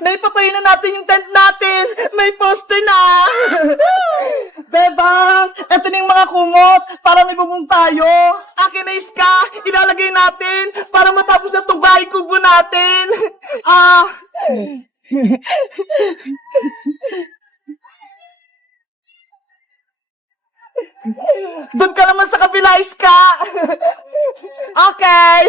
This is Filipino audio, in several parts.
Naipatay na natin yung tent natin! May poste na! Bebang, eto na yung mga kumot para may bubong tayo. Akin na iska, ilalagay natin para matapos na itong bahay kubo natin. Doon ka naman sa kabila, iska. Okay.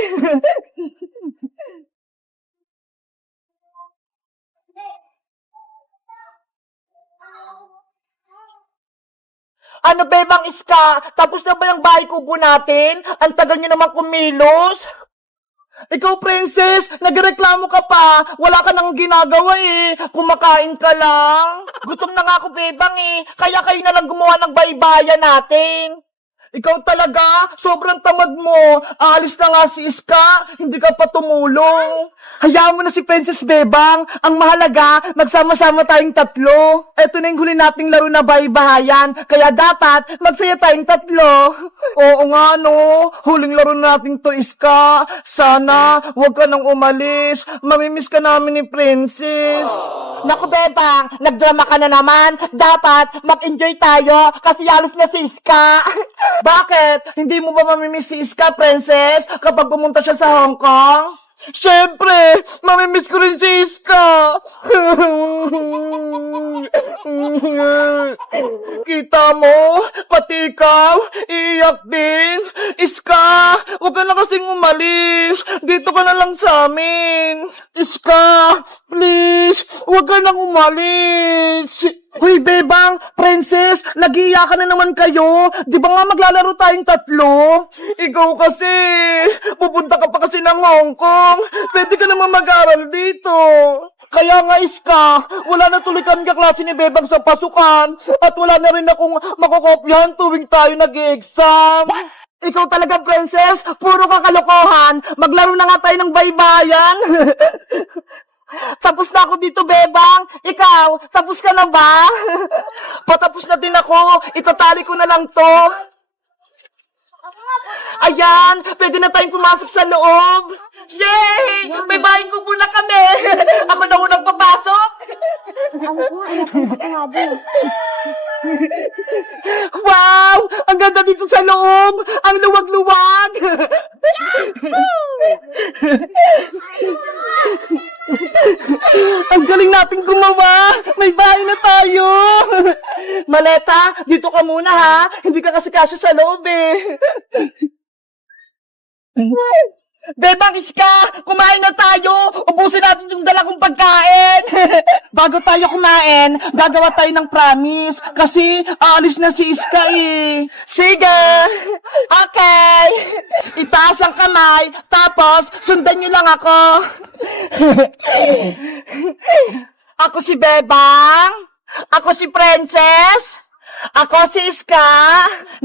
Ano bebang iska? Tapos na ba yung bahay kubo natin? Ang tagal niyo naman kumilos. Ikaw, princess, nagreklamo ka pa. Wala ka nang ginagawa eh. Kumakain ka lang. Gutom na nga ako, bebang eh. Kaya kayo na lang gumawa ng baybayan natin. Ikaw talaga, sobrang tamad mo. Aalis na nga si Iska, hindi ka pa tumulong. Hayaan mo na si Princess Bebang. Ang mahalaga, magsama-sama tayong tatlo. Eto na yung huli nating laro na bahay-bahayan, kaya dapat magsaya tayong tatlo. Oo nga no, huling laro natin to, Iska. Sana, huwag ka nang umalis. Mamimiss ka namin ni Princess. Naku Bebang, nagdrama ka na naman. Dapat mag-enjoy tayo kasi alis na si Iska. Bakit? Hindi mo ba mamimiss si Iska, Princess, kapag pumunta siya sa Hong Kong? Siyempre, mamimiss ko rin si Iska. Kita mo, pati ikaw, iiyak din. Iska, huwag ka na kasing umalis. Dito ka na lang sa amin. Iska, please, huwag ka nang umalis. Hoy, Bebang, Princess, nag-iiyakan na naman kayo. Di ba nga maglalaro tayong tatlo? Ikaw kasi, pupunta ka pa kasi ng Hong Kong. Pwede ka naman mag-aral dito. Kaya nga, Iska, wala na tuloy kami kaklase ni Bebang sa pasukan. At wala na rin akong makokopyahan tuwing tayo nag-exam. Ikaw talaga, Princess, puro ka kalokohan. Maglaro na nga tayo ng baybayan. Tapos na ako dito, Bebang. Ikaw, tapos ka na ba? Patapos na din ako. Itatali ko na lang to. Ayan, pwede na tayong pumasok sa loob. Yay! May bahay kubo na kami. Ako na unang papasok. Wow! Ang ganda dito sa loob. Ang luwag-luwag. Ang galing nating gumawa! May bahay na tayo! Maleta, dito ka muna ha! Hindi ka kasi kasya sa loob eh! Bebang Iska! Kumain na tayo! Ubusin natin yung dala kong pagkain! Bago tayo kumain, gagawa tayo ng promise kasi aalis na si Iska eh! Sige! Okay! Itaas ang kamay, tapos sundan niyo lang ako! Ako si Bebang. Ako si Princess. Ako si Iska.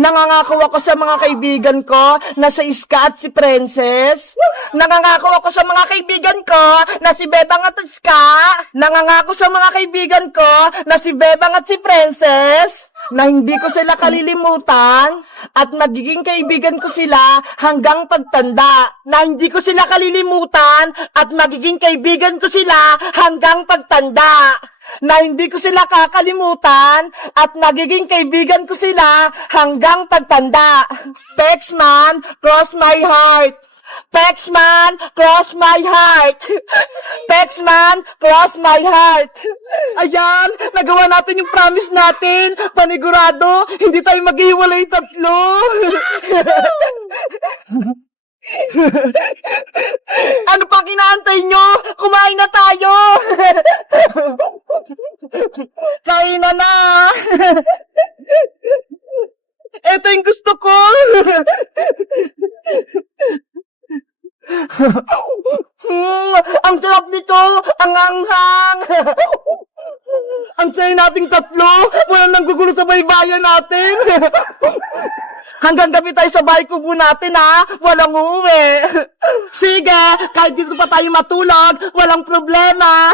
Nangangako ako sa mga kaibigan ko na si Iska at si Princess. Nangangako ako sa mga kaibigan ko na si Bebang at Iska. Nangangako sa mga kaibigan ko na si Bebang at si Princess. Na hindi ko sila kalilimutan at magiging kaibigan ko sila hanggang pagtanda. Na hindi ko sila kalilimutan at magiging kaibigan ko sila hanggang pagtanda. Na hindi ko sila kakalimutan at magiging kaibigan ko sila hanggang pagtanda. Pexman, cross my heart. Pexman, cross my heart. Pexman, cross my heart. Ayan, nagawa natin yung promise natin. Panigurado, hindi tayo maghiwalay tatlo. Ano pang inaantay nyo? Kumain na tayo! Kain na na! Ito yung gusto ko! Ang sarap nito! Ang anghang! Ang saya nating tatlo! Walang nanggugulo sa baybayan natin! Hanggang gabi tayo sa bahay kubo natin ha! Walang uuwi! Sige! Kahit dito pa tayo matulog, walang problema!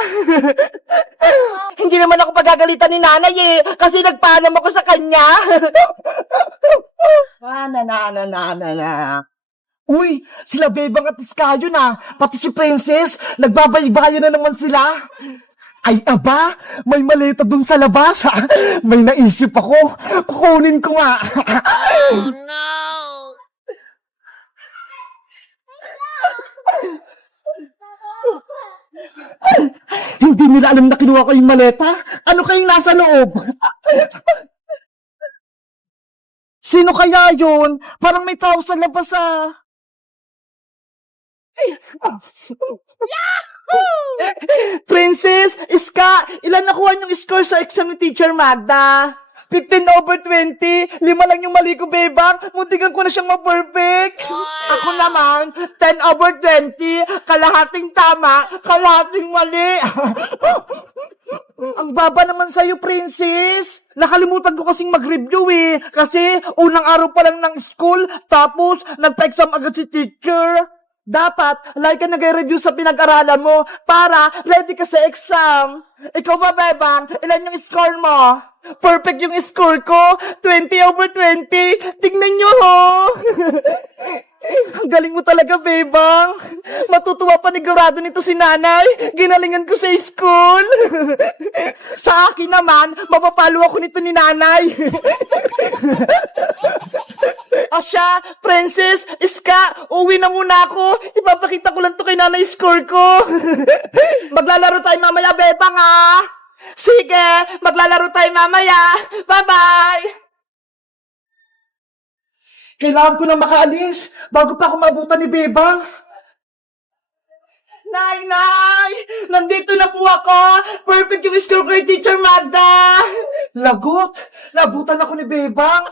Hindi naman ako pagagalitan ni nanay eh! Kasi nagpaalam ako sa kanya! Uy! Sila Bebang at Iska yun ah! Pati si Princess! Nagbabaybayan na naman sila! Ay, aba, may maleta dun sa labas. May naisip ako. Kukunin ko nga. Hindi nila alam na kinuha ko yung maleta. Ano kayong nasa loob? Sino kaya yun? Parang may tao sa labas Princess, Iska, ilan nakuha yung score sa exam ni Teacher Magda? 15/20. 5 lang yung mali ko, bebang. Muntikan ko na siyang ma-perfect. Ako naman, 10/20. Kalahating tama, kalahating mali. Ang baba naman sa'yo, Princess. Nakalimutan ko kasing mag-review Kasi unang araw pa lang ng school, tapos nagpa-exam agad si teacher. Dapat, like ka nag-review sa pinag-aralan mo para ready ka sa exam. Ikaw ba, bebang? Ilan yung score mo? Perfect yung score ko. 20/20. Tingnan nyo, Ang galing mo talaga, bebang. Matutuwa panigurado nito si nanay. Ginalingan ko sa school. Sa akin naman, mapapalo ako nito ni nanay. O siya, Princess, Iska, uwi na muna ako. Ipapakita ko lang to kay nanay score ko. Maglalaro tayo mamaya, bebang, Sige, maglalaro tayo mamaya. Bye-bye! Kailangan ko na makaalis bago pa ako maabutan ni Bebang. Nay! Nandito na po ako! Perfect yung score ko kay Teacher Magda! Lagot! Nabutan ako ni Bebang!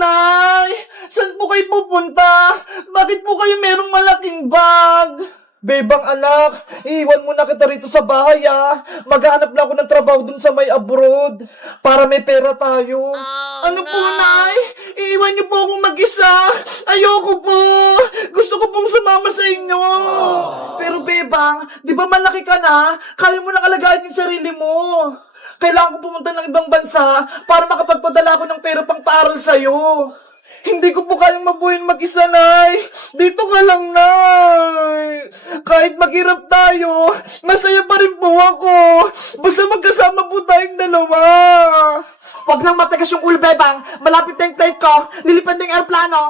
Nay! Saan po kayo pupunta? Bakit po kayo merong malaking bag? Bebang anak, iiwan mo na kita rito sa bahay Maghahanap na ako ng trabaho dun sa may abroad para may pera tayo. Ano po, Nay? Iiwan niyo po akong mag-isa. Ayoko po. Gusto ko pong sumama sa inyo. Pero Bebang, di ba malaki ka na? Kaya mo nang alagayin yung sarili mo. Kailangan ko pumunta ng ibang bansa para makapagpadala ako ng pera pang paaral sa'yo. Hindi ko po kayang mabuhin mag-isa, Nay. Dito ka lang, Nay. Kahit maghirap tayo, masaya pa rin po ako. Basta magkasama po tayong dalawa. Huwag lang matigas yung ulo, Bebang. Malapit na yung flight ko. Lilipad na yung aeroplano.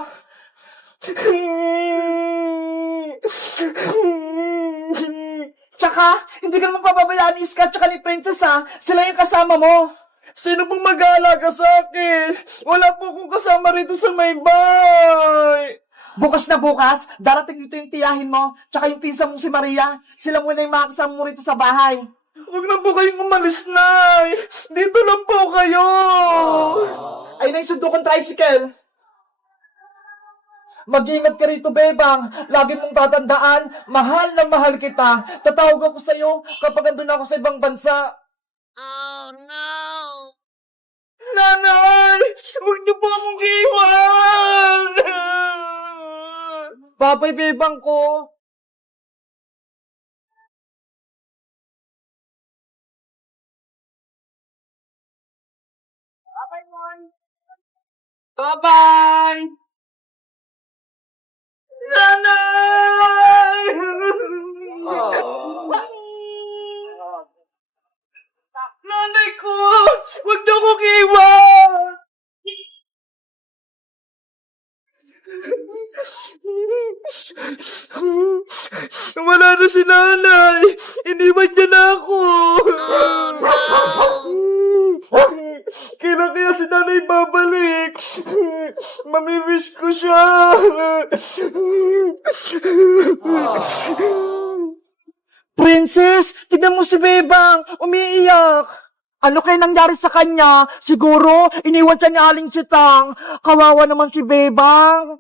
Tsaka, hindi ka naman pababayaan ni Iska tsaka ni Princess, Sila yung kasama mo. Sino pong mag-aalaga sa akin? Wala po akong kasama rito sa may bahay. Bukas na bukas, darating dito yung tiyahin mo, tsaka yung pinsan mong si Maria. Sila muna yung mga kasama mo rito sa bahay. Huwag na po kayong umalis, Nay. Dito lang po kayo. Ay, naisundo kong tricycle. Mag-ingat ka rito, Bebang. Lagi mong tatandaan, mahal na mahal kita. Tatawag ako sa'yo kapag andun ako sa ibang bansa. Oh, no! Nanay! Huwag niyo po akong iwan! Babay, Bebang ko. Bye-bye! Nanay! Nanay ko! Huwag niyo akong iwan! Wala na si nanay! Iniwan niya na ako! Kailan kaya si nanay babalik? Mamimiss ko siya! Princess, tignan mo si Bebang, umiiyak. Ano kaya nangyari sa kanya? Siguro, iniwan siya ni Aling Sitang. Kawawa naman si Bebang.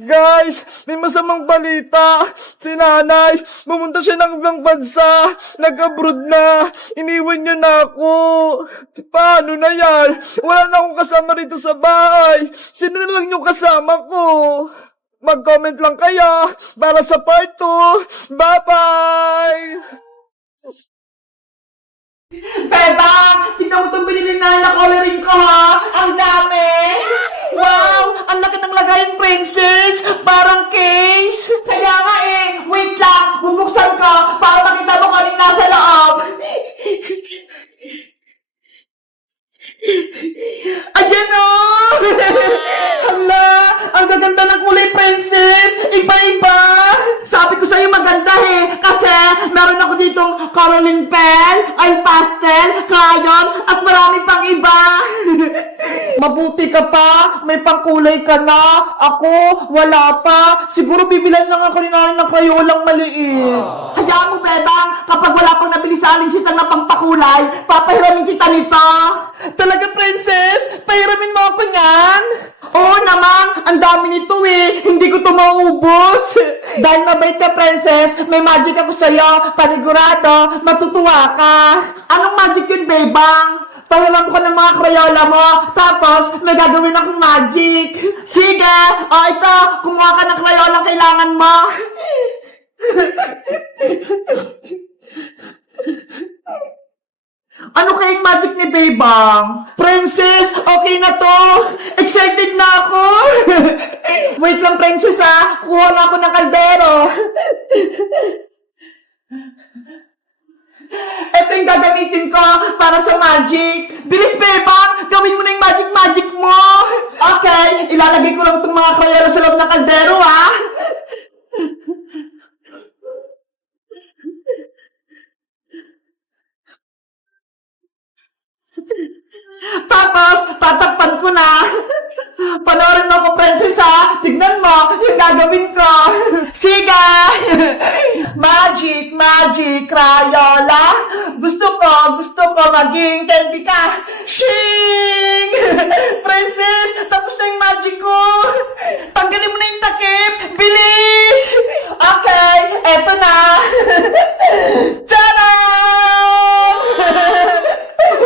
Guys, may masamang balita. Si nanay, pumunta siya ng ibang bansa. Nag-abroad na. Iniwan niya na ako. Paano na yan? Wala na akong kasama rito sa bahay. Sino na lang yung kasama ko? Mag-comment lang kaya para sa part 2. Bye-bye! Bebang! Tignan mo itong binili na coloring ko, Ang dami! Wow! Ang laki ng lagayan, Princess! Parang case! Kaya nga wait lang! Bubuksan ko para ditong Caroline pen, oil pastel, crayon, at marami pang iba. Mabuti ka pa, may pangkulay ka na. Ako, wala pa. Siguro bibilan lang ako ni nanay ng krayolang maliit. Hayaan mo, Bebang, kapag wala pang nabili sa alinsitang na pangpakulay, papahiramin kita nito. Talaga, Princess? Pahiramin mo ako niyan? Oo naman, ang dami nito eh. Hindi ko to maubos. Dahil mabait ka, Princess, may magic ako sa'yo. Panigurado, matutuwa ka. Anong magic yun, Bebang? Pahiram ko ng mga krayola mo, tapos may gagawin akong magic. Sige, o ito, kumuha ka ng krayola kailangan mo. Ano kayang magic ni Bebang? Princess, okay na to. Excited na ako. Wait lang, Princess, ha. Kuha na ako ng kaldero. Ito yung gagamitin ko para sa magic. Bilis, Bebang! Gawin mo na yung magic mo! Okay, ilalagay ko lang itong mga krayola sa loob ng kaldero, ha? Tapos, tatakpan ko na. Panoorin mo ako, Princess, ha? Tignan mo yung gagawin ko. Sige! Magic, Crayola. Gusto ko maging candy ka. Shing! Princess, tapos na yung magic ko. Tanggalin mo na yung takip. Bilis! Okay, eto na. Tadam!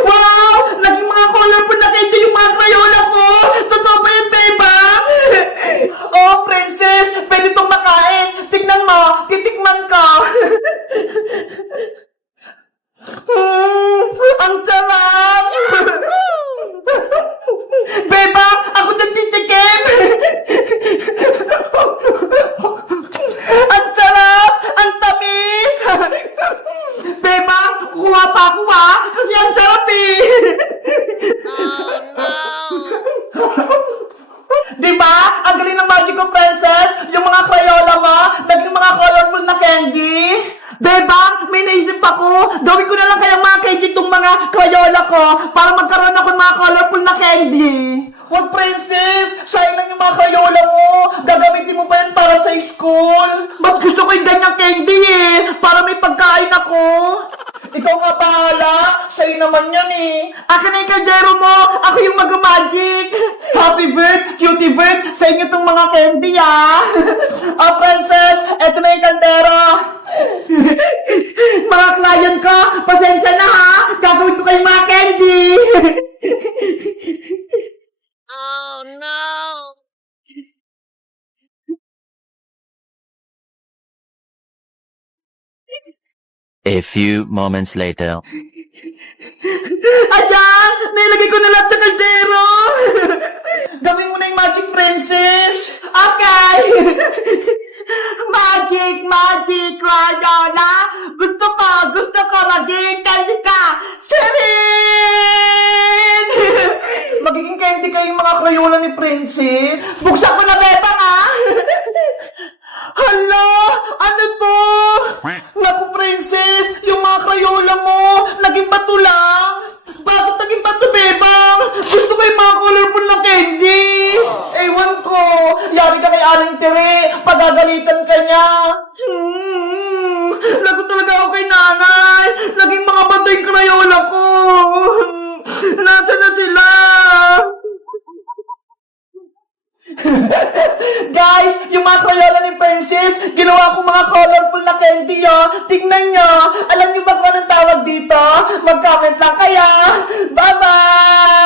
Wow! Naging mga colorful na candy yung mga Crayola ko. Totoo ba yun, Bebang? Oh, Princess, pwede itong makain. Tignan mo, titikman ko. Ang sarap! Bebang, ako nagtitikim! Ang sarap! Ang tamis! Bebang, kuha pa ako, ha? Kasi ang sarap, eh! Diba? Ang galing ng magic ko, Princess! Yung mga Crayola mo, naging mga colorful na candy! Bebang, may naisip ako! Gawin ko na lang kayang mga candy itong mga Crayola ko para magkaroon ako ng mga colorful na candy! Wag, Princess! Sayang lang yung mga Crayola mo! Gagamitin mo ba yan para sa school? Mas gusto ko yung ganyang candy eh! Para may pagkain ako! Ikaw nga bahala! Sa'yo naman yan eh! Akin na yung kaldero mo! Ako yung mag-magic! Happy bird! Cutie bird! Sa inyo itong mga candy ah! Oh, Princess! Eto na yung kaldero! Mga client ko! Pasensya na ha! Gagawin ko kayong mga candy! Oh no! A few moments later. Ayan! Nilagay ko na lahat sa kaldero! Gawin mo na yung magic, Princess! Okay! Magic, Crayola! Gusto ko maging candy ka! Sirin! Magiging candy kayo yung mga Crayola ni Princess? Buksan ko na, Bebang, ha? Hala! Ano to? Naku, Princess! Yung mga Crayola mo, naging bato lang! Bakit naging bato, Bebang? Gusto ko yung mga colorful na candy! Ewan ko! Yari ka kay Aling Tere! Pagagalitan ka niya! Lagot talaga ako kay nanay! Naging mga bato yung Crayola ko! Nasaan na sila? Guys, yung mga Crayola ni Princess, ginawa ko mga colorful na candy, oh. Tingnan nyo. Alam nyo ba kung anong tawag dito? Mag-comment lang kaya. Bye-bye!